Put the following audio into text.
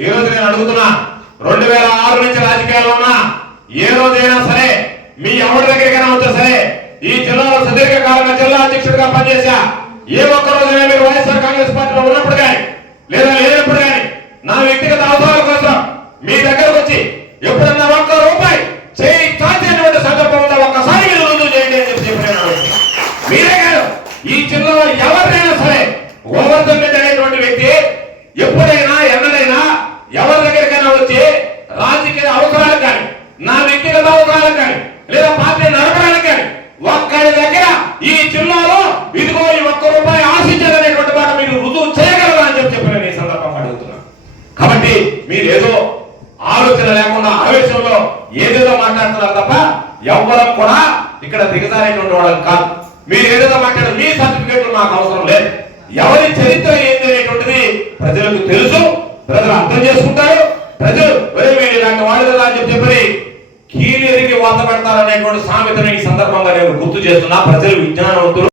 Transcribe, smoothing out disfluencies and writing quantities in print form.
ఈ రోజు నేను అడుగుతున్నా, 2006 నుంచి రాజకీయాల్లో ఉన్నా, ఏ రోజైనా సరే మీ ఎవరి దగ్గరికైనా వచ్చా సరే, ఈ జిల్లాలో సుదీర్ఘకాలంగా జిల్లా అధ్యక్షుడిగా పనిచేశా, ఏ ఒక్క రోజైనా మీరు వైఎస్ఆర్ కాంగ్రెస్ పార్టీలో ఉన్నప్పుడు కానీ లేదా లేనప్పుడు కానీ నా వ్యక్తిగత అవసరాల కోసం మీ దగ్గరకు వచ్చి ఎప్పుడన్నా ఒక్క రూపాయి చేయి చాచేటువంటి సందర్భంలో ఒక్కసారి మీరు రుజువు చేయండి అని చెప్పినాను. మీరే కాదు, ఈ జిల్లాలో ఎవరినైనా సరే గోవర్ధన్ రెడ్డి అనేటువంటి వ్యక్తి ఎప్పుడైనా ఎన్నడైనా ఎవరి దగ్గరికైనా వచ్చి రాజకీయ అవసరాలు కానీ నా వ్యక్తిగత అవసరాలు కానీ లేదా పార్టీ నడపడానికి కానీ ఒక్కడి దగ్గర ఈ జిల్లాలో ఇదిగో ఈ ఒక్క రూపాయి ఆశించాలనేటువంటి మాట మీరు రుజువు చేయగలరా అని చెప్పి నేను ఈ సందర్భంగా అడుగుతున్నాను. కాబట్టి మీరు ఏదో ఆలోచన లేకుండా ఆవేశంలో ఏదేదో మాట్లాడుతున్నారు తప్ప ఎవ్వరం కూడా ఇక్కడ దిగజారేటువంటి వాళ్ళని కాదు. మీరు ఏదేదో మాట్లాడారు, మీ సర్టిఫికేట్లు మాకు అవసరం లేదు. ఎవరి చరిత్ర ఏంటి అనేటువంటిది ప్రజలకు తెలుసు, ప్రజలు అర్థం చేసుకుంటారు. ప్రజలు ఇలాంటి వాళ్ళు అని చెప్పి కీలిరికి వాత పెడతారనేటువంటి సామెతను ఈ సందర్భంగా నేను గుర్తు చేస్తున్నా. ప్రజలు విజ్ఞానవంతులు.